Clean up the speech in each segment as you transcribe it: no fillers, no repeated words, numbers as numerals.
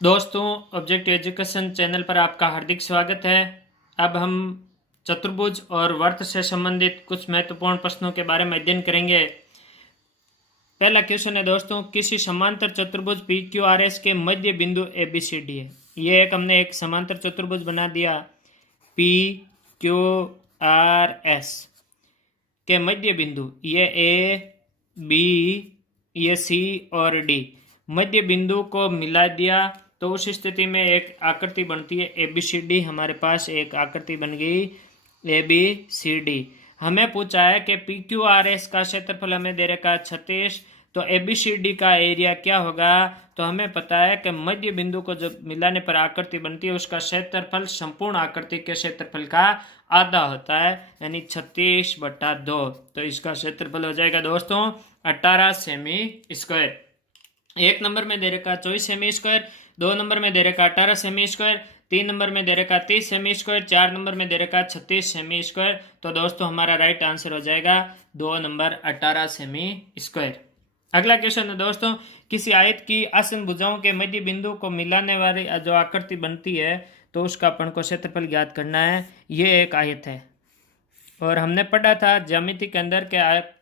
दोस्तों, object education channel पर आपका हार्दिक स्वागत है। अब हम चतुर्भुज और वर्त से संबंधित कुछ महत्वपूर्ण प्रश्नों के बारे में अध्ययन करेंगे। पहला क्वेश्चन है दोस्तों, किसी समांतर चतुर्भुज पी क्यू आर एस के मध्य बिंदु ए बी सी डी है। ये हमने एक समांतर चतुर्भुज बना दिया पी क्यू आर एस के मध्य बिंदु, ये ए बी, ये सी और डी, मध्य बिंदु को मिला दिया तो उस स्थिति में एक आकृति बनती है ए बी सी डी। हमारे पास एक आकृति बन गई ए बी सी डी। हमें पूछा है कि पी क्यू आर एस का क्षेत्रफल हमें दे रखा है 36, तो ए बी सी डी का एरिया क्या होगा। तो हमें पता है कि मध्य बिंदु को जब मिलाने पर आकृति बनती है उसका क्षेत्रफल संपूर्ण आकृति के क्षेत्रफल का आधा होता है, यानी 36/2। तो इसका क्षेत्रफल हो जाएगा दोस्तों 18 सेमी स्क्वायर। एक नंबर में दे रखा 24 सेमी स्क्वायर, 2 नंबर में दे रखा 18 सेमी स्क्वायर, 3 नंबर में दे रखा 30 सेमी स्क्वायर, 4 नंबर में दे रखा 36 सेमी स्क्वायर। तो दोस्तों हमारा राइट आंसर हो जाएगा 2 नंबर 18 सेमी स्क्वायर। अगला क्वेश्चन है दोस्तों, किसी आयत की आसन भुजाओं के मध्य बिंदु को मिलाने वाली जो आकृति बनती है तो उसका अपन को क्षेत्रफल ज्ञात करना है। ये एक आयत है और हमने पढ़ा था ज्यामिति के अंदर के आयत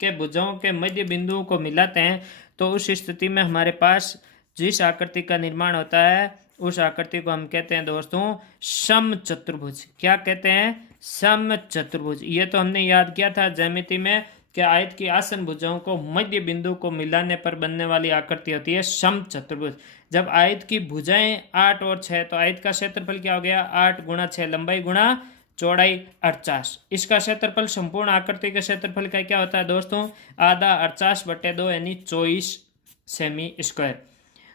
के भुजाओं के मध्य बिंदुओं को मिलाते हैं तो उस स्थिति में हमारे पास जिस आकृति का निर्माण होता है उस आकृति को हम कहते हैं दोस्तों समचतुर्भुज। क्या कहते हैं? समचतुर्भुज। ये तो हमने याद किया था ज्यामिति में कि आयत की आसन भुजाओं को मध्य बिंदु को मिलाने पर बनने वाली आकृति होती है समचतुर्भुज। जब आयत की भुजाएं 8 और 6, तो आयत का क्षेत्रफल क्या हो गया? 8 गुणा 6, लंबाई गुणा चौड़ाई 48। इसका क्षेत्रफल संपूर्ण आकृति के क्षेत्रफल का क्या होता है दोस्तों? आधा 48/2 यानी 24 सेमी स्क्वायर।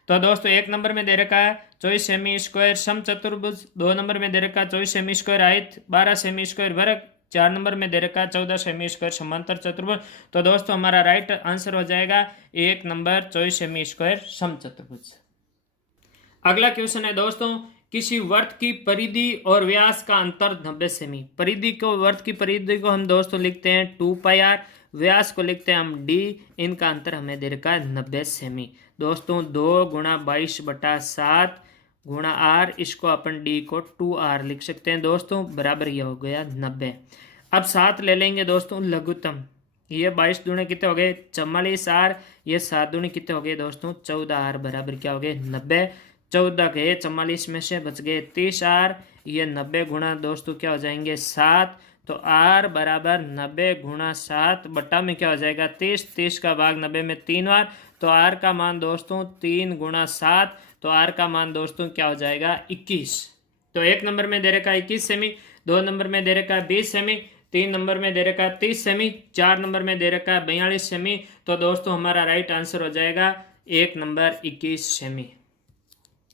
तो दोस्तों एक नंबर में दे रखा है 24 सेमी स्क्वायर समचतुर्भुज, 2 नंबर में दे रखा है 24 सेमी स्क्वायर आयत, 12 सेमी स्क्वायर वर्ग, 4 नंबर में दे रखा है 14 सेमी स्क्वायर समांतर चतुर्भुज। तो दोस्तों हमारा राइट आंसर हो जाएगा 1 नंबर 24 सेमी स्क्वायर समचतुर्भुज। अगला क्वेश्चन है दोस्तों, किसी वर्त की परिधि और व्यास का अंतर 90 सेमी। परिधि को, वर्त की परिधि को हम दोस्तों लिखते हैं 2πr, व्यास को लिखते हैं हम d। इनका अंतर हमें दे रखा है 90 सेमी। दोस्तों 2 गुणा 22/7 गुणा r, इसको अपन d को 2r लिख सकते हैं दोस्तों, बराबर यह हो गया 90। अब 7 ले लेंगे दोस्तों लघुत्तम। ये 22 दूनी कितने हो गए? 44r। ये 7 दूनी कितने हो गए दोस्तों? 14r, बराबर क्या हो गए? 90। 14 गए 44 में से बच गए 30r। ये 90 गुणा दोस्तों क्या हो जाएंगे? 7। तो r बराबर 90 गुणा 7 बट्टा में क्या हो जाएगा? 30। 30 का भाग 90 में 3 बार, तो r का मान दोस्तों 3 गुणा 7, तो r का मान दोस्तों क्या हो जाएगा? 21। तो एक नंबर में दे रखा है 21 सेमी, 2 नंबर में दे रखा है 20 सेमी, 3 नंबर में दे रखा है 30 सेमी, 4 नंबर में दे रखा है 42 सेमी। तो दोस्तों हमारा राइट आंसर हो जाएगा 1 नंबर 21 सेमी।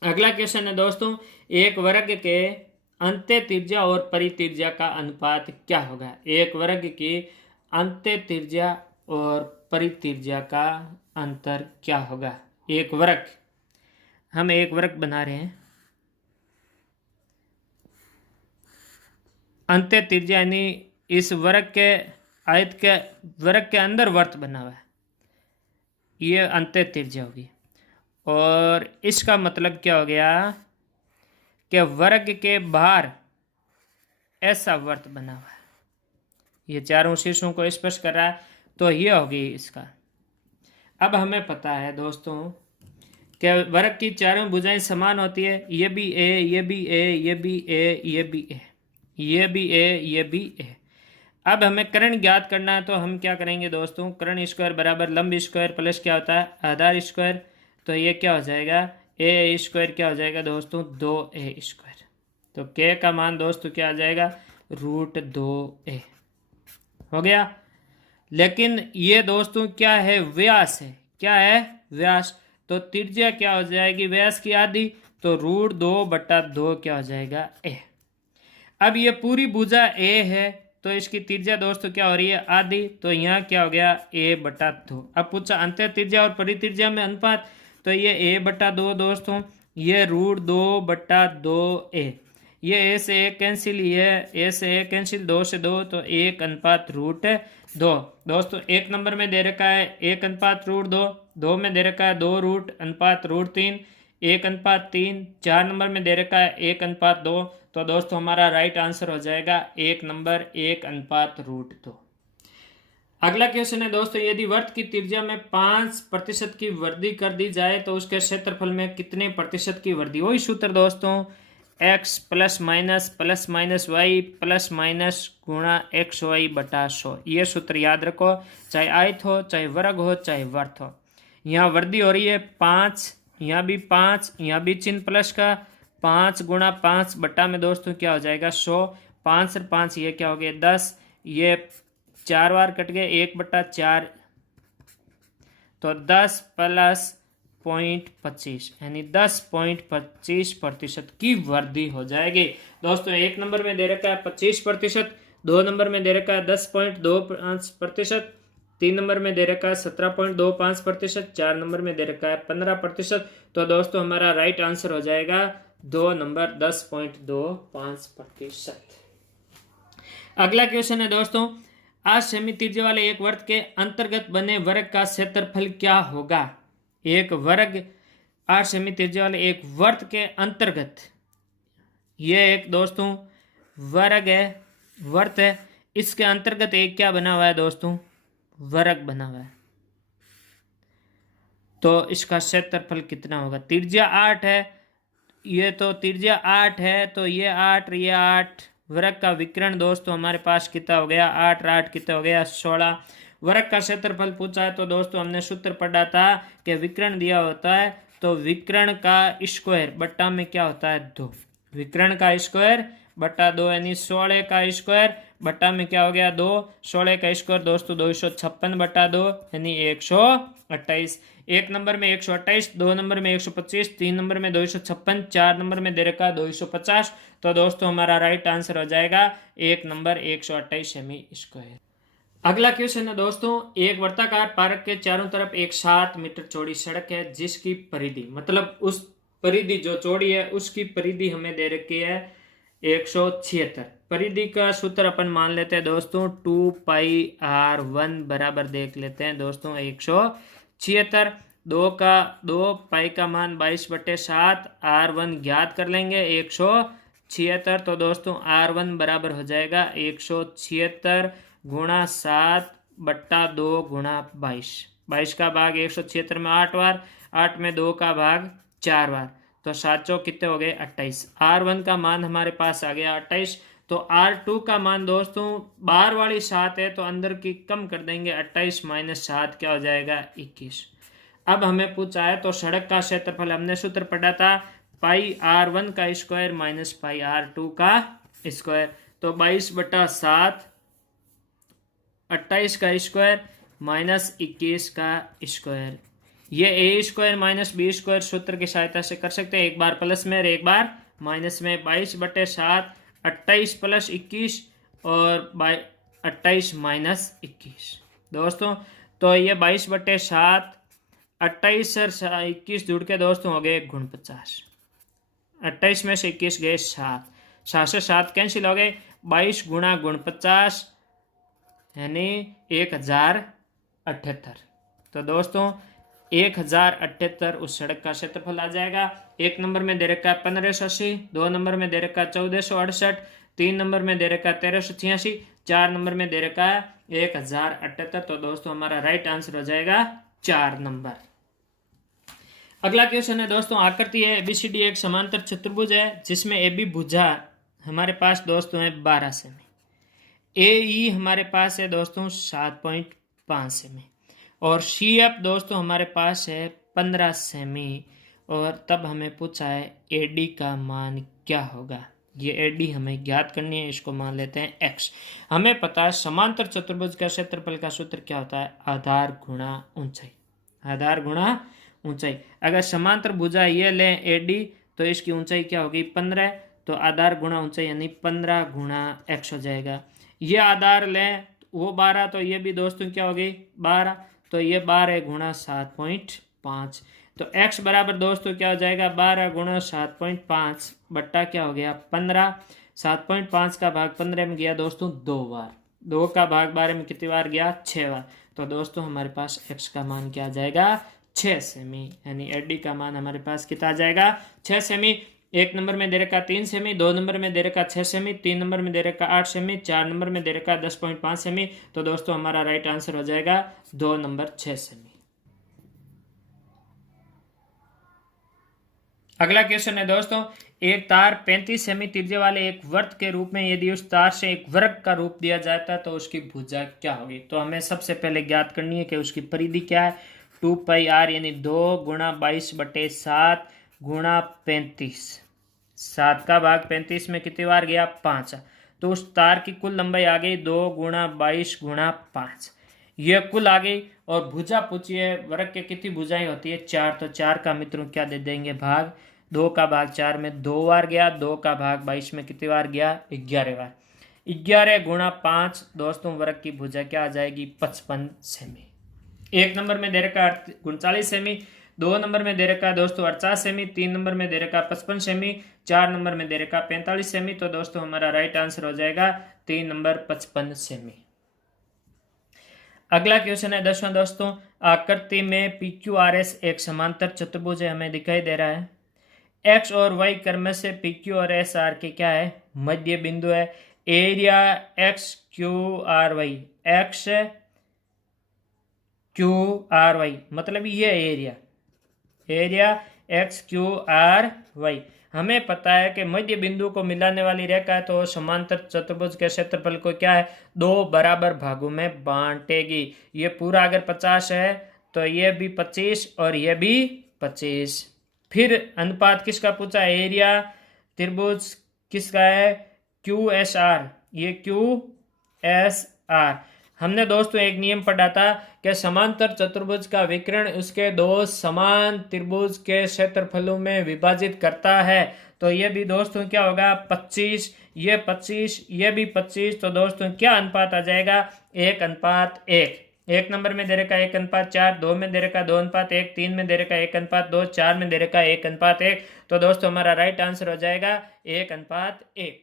अगला क्वेश्चन है दोस्तों, एक वर्ग के अंत्य त्रिज्या और परित्रिज्या का अनुपात क्या होगा? एक वर्ग की अंत्य त्रिज्या और परित्रिज्या का अंतर क्या होगा? एक वर्ग, हम एक वर्ग बना रहे हैं, अंत्य त्रिज्या यानी इस वर्ग के आयत के वर्ग के अंदर वर्त बना हुआ है, ये अंत्य त्रिज्या होगी। और इसका मतलब क्या हो गया कि वर्ग के बाहर ऐसा वर्त बना हुआ है, ये चारों शीर्षों को स्पर्श कर रहा है, तो ये होगी इसका। अब हमें पता है दोस्तों कि वर्ग की चारों भुजाएं समान होती है, ये भी ए, ये भी ए, ये भी ए, ये भी ए, ये भी ए, ये भी ए। अब हमें कर्ण ज्ञात करना है, तो हम क्या करेंगे दोस्तों? कर्ण स्क्वायर बराबर लंब स्क्वायर प्लस क्या होता है? आधार स्क्वायर। तो ये क्या हो जाएगा? ए स्क्वायर क्या हो जाएगा दोस्तों? 2a square. तो k का मान दोस्तों क्या आ जाएगा? √2a हो गया। लेकिन ये दोस्तों क्या है? व्यास है। क्या है? व्यास। तो त्रिज्या क्या हो जाएगी? व्यास की आधी, तो √2/2 क्या हो जाएगा? a। अब ये पूरी भुजा a है तो इसकी त्रिज्या दोस्तों क्या हो रही है? आधी, तो यहाँ क्या हो गया? a/2। अब पूछा अंतर त्रिज्या और परित्रिज्या में अनुपात, तो ये a/2 दोस्तों, ये √2/2a, ये a से a कैंसिल, ये a से a कैंसिल, 2 से 2, तो 1/√2। दोस्तों एक नंबर में दे रखा है 1/√2, 2 में दे रखा है 2√3, 1:3। 4 नंबर में दे रखा है 1:2। तो दोस्तों हमारा राइट आंसर हो जाएगा 1 नंबर 1/√2। अगला क्वेश्चन है दोस्तों, यदि वर्त की त्रिज्या में 5% की वृद्धि कर दी जाए तो उसके क्षेत्रफल में कितने प्रतिशत की वृद्धि। वही सूत्र दोस्तों, x plus minus y plus minus गुणा एक्स वाई बटा 100। ये सूत्र याद रखो, चाहे आयत हो, चाहे वर्ग हो, चाहे वर्त हो। यहाँ वृद्धि हो रही है 5, यहाँ भी 5, यहाँ भी चिन्ह प्लस का 5 गुणा 5 बटा में दोस्तों क्या हो जाएगा 100। 5 और 5 ये क्या हो गया 10, ये 4 बार कट गए 1/4, तो 10 प्लस 0.25 यानी 10.25% की वृद्धि हो जाएगी। दोस्तों 1 नंबर में दे रखा है 25%, 2 नंबर में दे रखा है 10.25%, 3 नंबर में दे रखा है 17.25%, 4 नंबर में दे रखा है 15%। तो दोस्तों हमारा राइट आंसर हो जाएगा 2 नंबर 10.25%। अगला क्वेश्चन है दोस्तों, 8 सेमी त्रिज्या वाले एक वर्ग के अंतर्गत बने वर्ग का क्षेत्रफल क्या होगा। एक वर्ग 8 सेमी त्रिज्या वाले एक वर्ग के अंतर्गत, ये एक दोस्तों वर्ग है, वर्त है, इसके अंतर्गत एक क्या बना हुआ है दोस्तों, वर्ग बना हुआ है। तो इसका क्षेत्रफल कितना होगा। त्रिज्या 8 है, ये तो त्रिज्या 8 है, तो ये 8 ये 8, वर्ग का विकर्ण दोस्तों हमारे पास कितना हो गया 8 8 कितना हो गया 16। वर्ग का क्षेत्रफल पूछा है तो दोस्तों हमने सूत्र पढ़ा था कि विकर्ण दिया होता है तो विकर्ण का स्क्वायर बट्टा में क्या होता है 2, विकर्ण का स्क्वायर बट्टा 2 यानी 16 का स्क्वायर बट्टा में क्या हो गया 2, 16 का स्क्वायर दोस्तों 256 बट्टा 2 यानी 128। 1 नंबर में 128, 2 नंबर में 125, 3 नंबर में 256, 4 नंबर में दे रखा 250। तो दोस्तों हमारा राइट आंसर हो जाएगा 1 नंबर 128 सेमी स्क्वायर। अगला क्वेश्चन है दोस्तों, एक वर्ताकार पार्क के चारों तरफ एक 7 मीटर चौड़ी सड़क है जिसकी परिधि, मतलब उस परिधि जो चौड़ी है उसकी परिधि हमें दे रखी है 176। परिधि का सूत्र अपन मान लेते हैं दोस्तों 2πr1 बराबर देख लेते हैं दोस्तों 176। 2 पाई का मान 22/7, r1 ज्ञात कर लेंगे 176। तो दोस्तों r1 बराबर हो जाएगा 176 गुणा 7/2 गुणा 22। 22 का भाग 176 में 8 बार, 8 में 2 का भाग 4 बार, तो 7 चौक कितने हो गए 28। r1 का मान हमारे पास आ गया 28। तो r2 का मान दोस्तों बाहर वाली 7 है तो अंदर की कम कर देंगे, 28 माइनस 7 क्या हो जाएगा 21। अब हमें पूछा है तो सड़क का क्षेत्रफल हमने सूत्र पढ़ा था πr1 का स्क्वायर माइनस πr2 का स्क्वायर, तो 22/7, 28 का स्क्वायर माइनस 21 का स्क्वायर। ये ए स्क्वायर माइनस बी स्क्वायर सूत्र की सहायता से कर सकते हैं, एक बार प्लस में और एक बार माइनस में। 22/7, 28 प्लस 21 और 28 माइनस 21 दोस्तों। तो ये 22/7, 28 और 21 जुड़ के दोस्तों हो गए 49। 28 में से 21 गए 7, 7 से 7 कैंसिल हो गए, 22 गुणा 49 यानी 1078। तो दोस्तों 1078 उस सड़क का क्षेत्रफल आ जाएगा। 1 नंबर में दे रखा है 1580, 2 नंबर में दे रखा है 1468, 3 नंबर में दे रखा है 1386, 4 नंबर में दे रखा है 1078। तो दोस्तों हमारा राइट आंसर हो जाएगा 4 नंबर। अगला क्वेश्चन है दोस्तों, आकृति है ABCD एक समांतर चतुर्भुज है जिसमें AB भुजा हमारे पास दोस्तों है 12 सेमी, AE हमारे पास है दोस्तों 7.5 सेमी और CF दोस्तों हमारे पास है 15 सेमी। और तब हमें पूछा है AD का मान क्या होगा। ये AD हमें ज्ञात करनी है, इसको मान लेते हैं x। हमें पता है समांतर चतुर्भुज का क्षेत्रफल का सूत्र क्या होता है, आधार गुणा ऊंचाई, आधार गुणा ऊंचाई। अगर समांतर भुजा ये लें AD तो इसकी ऊंचाई क्या होगी 15, तो आधार गुणा ऊंचाई यानी 15 गुणा x हो जाएगा। ये आधार लें वो 12, तो ये भी दोस्तों क्या होगी 12, तो ये 12 गुणा 7.5। तो x बराबर दोस्तों क्या हो जाएगा 12 गुणा 7.5 बट्टा क्या हो गया 15। 7.5 का भाग 15 में गया दोस्तों 2 बार, 2 का भाग 12 में कितनी बार गया 6 बार। तो दोस्तों हमारे पास x का मान क्या आ जाएगा 6 सेमी, यानी एडी का मान हमारे पास कितना आ जाएगा 6 सेमी। 1 नंबर में दे रखा 3 सेमी, 2 नंबर में दे रखा 6 सेमी, 3 नंबर में दे रखा 8 सेमी, 4 नंबर में दे रखा 10.5 सेमी। तो दोस्तों हमारा राइट आंसर हो जाएगा 2 नंबर 6 सेमी। अगला क्वेश्चन है दोस्तों, एक तार 35 सेमी त्रिज्या वाले एक वृत्त के रूप में यदि उस तार से एक वर्ग का रूप दिया जाता है तो उसकी भुजा क्या होगी। तो हमें सबसे पहले ज्ञात करनी है कि उसकी परिधि क्या है। 2πr यानी 2 गुणा 22/7 गुणा 35, 7 का भाग 35 में कितनी बार गया 5। तो उस तार की कुल लंबाई आ गई 2 गुणा 22 गुणा 5, ये कुल आ गई। और भुजा पूछी है, वर्ग के कितनी भुजाएं होती है 4, तो 4 का मित्रों क्या दे देंगे भाग। 2 का भाग 4 में 2 बार गया, 2 का भाग 22 में कितनी बार गया 11 बार। 11 गुणा 5 दोस्तों वर्ग की भुजा क्या आ जाएगी 55 सेमी। 1 नंबर में दे रखा 39 सेमी, 2 नंबर में दे रखा दोस्तों 48 सेमी, 3 नंबर में दे रखा 55 सेमी, 4 नंबर में दे रखा 45 सेमी। तो दोस्तों हमारा राइट आंसर हो जाएगा 3 नंबर 55 सेमी। अगला क्वेश्चन है 10वां दोस्तों, आकृति में PQRS एक समांतर चतुर्भुज है, हमें दिखाई दे रहा है। एक्स और वाई क्रम से PQ और SR के क्या है मध्य बिंदु है। एरिया XQRY, एक्स QRY मतलब ये एरिया XQRY। हमें पता है कि मध्य बिंदु को मिलाने वाली रेखा है, तो समांतर चतुर्भुज के क्षेत्रफल को क्या है 2 बराबर भागों में बांटेगी। ये पूरा अगर 50 है तो ये भी 25 और ये भी 25। फिर अनुपात किसका पूछा, एरिया त्रिभुज किसका है QSR, ये QSR। हमने दोस्तों एक नियम पढ़ा था कि समांतर चतुर्भुज का विकर्ण उसके दो समान त्रिभुज के क्षेत्रफलों में विभाजित करता है। तो ये भी दोस्तों क्या होगा 25, ये 25, ये भी 25। तो दोस्तों क्या अनुपात आ जाएगा 1:1। 1 नंबर में दे रखा 1:4, 2 में दे रखा 2:1, 3 में दे रखा 1:2, 4 में दे रखा 1:1। तो दोस्तों हमारा राइट आंसर हो जाएगा 1:1।